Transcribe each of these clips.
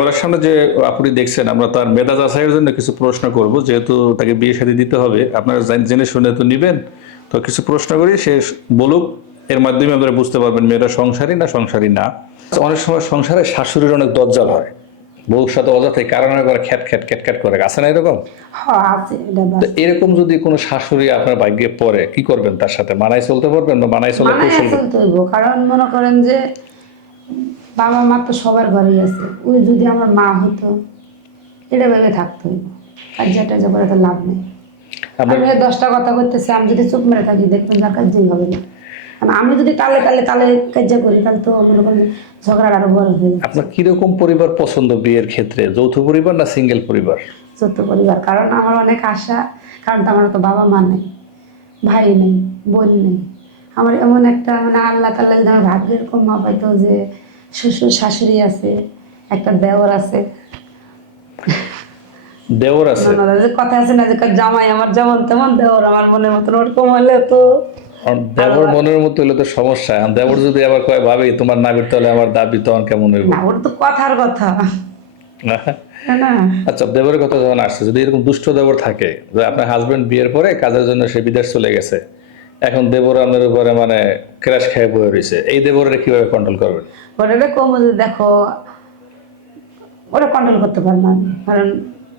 ওনার সামনে যে আপনি দেখছেন, আমরা তার মেধা যাচাইয়ের জন্য কিছু প্রশ্ন করব, যেহেতু তাকে বিয়ে শাদী দিতে হবে, আপনারা জেনে শুনে তো নিবেন। তো কিছু প্রশ্ন করি, সে বলুক, এর মাধ্যমে আপনারা বুঝতে পারবেন মেয়েটা সংসারী না সংসারী না। অনেক সময় সংসারে শাশুড়ির অনেক দজ্জাল হয়, বউর সাথে অযথাই কারণে করে খ্যাট খ্যাট খ্যাট খ্যাট করে, আছে না এরকম? হ্যাঁ আছে, এটা তো বাস্তব। এরকম যদি কোনো শাশুড়ি আপনার ভাগ্যে পড়ে, কি করবেন তার সাথে? মানায় চলতে পারবেন না মানায় চলে মানায় কৌশল? চলতে হইব, কারণ মনে করেন যে বাবা মা তো সবার ঘরেই আছে, ওই যদি আমার মা হতো, এটা ভেবে থাকতে হইব। কাজে টাজা করে তো লাভ নেই। আপনার আমি 10টা কথা করতেছি, আমি যদি চুপ মেরে থাকি দেখবেন তার কাজই হবে না। কারণ আমি যদি তালে তালে তালে কাজ করি, তাহলে তো মনে করেন যে ঝগড়া আরো বড় হয়ে যাচ্ছে। আপনার কিরকম পরিবার পছন্দ বিয়ের ক্ষেত্রে? যৌথ পরিবার না সিঙ্গেল পরিবার? যৌথ পরিবার, কারণ আমার অনেক আশা। কারণ আমার তো বাবা মা নেই, ভাই নেই, বোন নেই। আমার এমন একটা মানে আল্লাহ তাল্লাহ যদি আমার ভাগ্য এরকম মা পাইতো যে শ্বশুর শাশুড়ি আছে, একটা দেওর আছে। দেওর আছে? ননদ আছে, কথা আছে না যে জামাই আমার যেমন তেমন দেওর আমার মনের মতন, ওরকম হলে তো আর দেবর মনের মতো হলে তো সমস্যা। আর দেবর যদি আবার কয় ভাবি তোমার নাবির তলে আমার দাবি, তখন কেমন হইব? না, ওটা তো কথার কথা, তাই না? আচ্ছা, দেবরের কথা যখন আসছে, যদি এরকম দুষ্ট দেবর থাকে, যে আপনার হাজবেন্ড বিয়ের পরে কাজের জন্য সে বিদেশ চলে গেছে, এখন দেবর আপনার উপরে মানে ক্র্যাশ খেয়ে বয়ে রয়েছে, এই দেবরের কিভাবে কন্ট্রোল করবেন? ওটা কম যে দেখো, ওরা কন্ট্রোল করতে পারে না। কারণ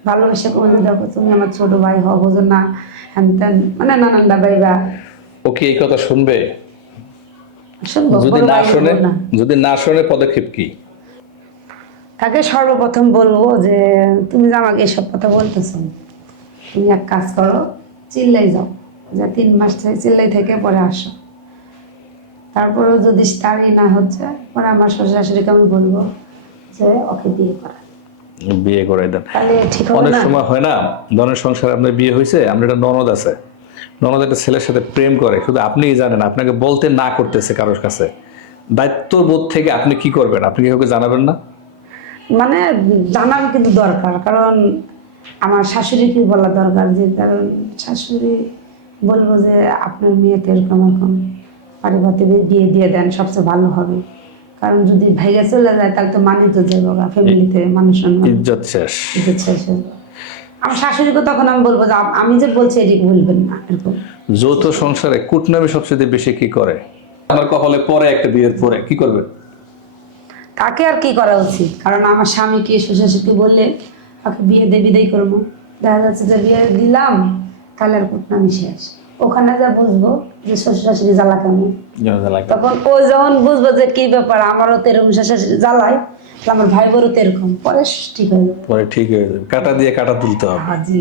ভালোবেসে কমে যে দেখো তুমি আমার ছোট ভাই হও, বোঝো না, হ্যান ত্যান, মানে নানান দাবাইবা। ও কি এই কথা শুনবে? শুনবো, যদি বড় না ভাই শোনে, হবো না। যদি না শোনে পদক্ষেপ কি? তাকে সর্বপ্রথম বলবো যে তুমি যে আমাকে এসব কথা বলতেছো, তুমি এক কাজ করো, চিল্লাই যাও, যে 3 মাস থেকে চিল্লাই থেকে পরে আসো। তারপরেও যদি তারই না হচ্ছে, পরে আমার শ্বশুর শাশুড়িকে আমি বলবো যে ওকে বিয়ে করা, বিয়ে করে দেন। তাহলে ঠিক হবে অনেক না? সময় হয় না, ধরেন সংসারে আপনার বিয়ে হয়েছে, আপনার একটা ননদ আছে, ননদ একটা ছেলের সাথে প্রেম করে, শুধু আপনিই জানেন, আপনাকে বলতে না করতেছে কারোর কাছে, দায়িত্ববোধ থেকে আপনি কি করবেন? আপনি কি কাউকে জানাবেন না? মানে জানার কিন্তু দরকার, কারণ আমার শাশুড়িকে বলা দরকার, যে কারণ শাশুড়ি বলবো যে আপনার মেয়েতে এরকম এরকম, পারিবারিক বিয়ে দিয়ে দেন, সবচেয়ে ভালো হবে। কারণ যদি ভাইয়া চলে যায়, তাহলে তো মানিত যাবো ফ্যামিলিতে, মানুষ ইজ্জত শেষ। আমার শাশুড়িকে তখন আমি বলবো যে আমি যে বলছি এদিকে বলবেন না, এরকম। যৌথ সংসারে কুটনামি সবচেয়ে বেশি কি করে? আমার কপালে পরে একটা বিয়ের পরে কি করবেন? তাকে আর কি করা উচিত, কারণ আমার স্বামীকে শ্বশুরকে বললে তাকে বিয়ে দিয়ে বিদায় করবো। দেখা যাচ্ছে যে বিয়ে দিলাম, তাহলে আর কুটনামি শেষ। ওখানে যা বুঝবো যে শ্বশুর শাশুড়ি জ্বালা কেমন, তখন ও যখন বুঝবো যে কি ব্যাপার, আমারও তো এরকম শ্বশুর শাশুড়ি জ্বালায়, তাহলে আমার ভাই বোরও তো এরকম, পরে ঠিক হয়ে যাবে। পরে ঠিক হয়ে যাবে, কাটা দিয়ে কাটা তুলতে হবে। জি।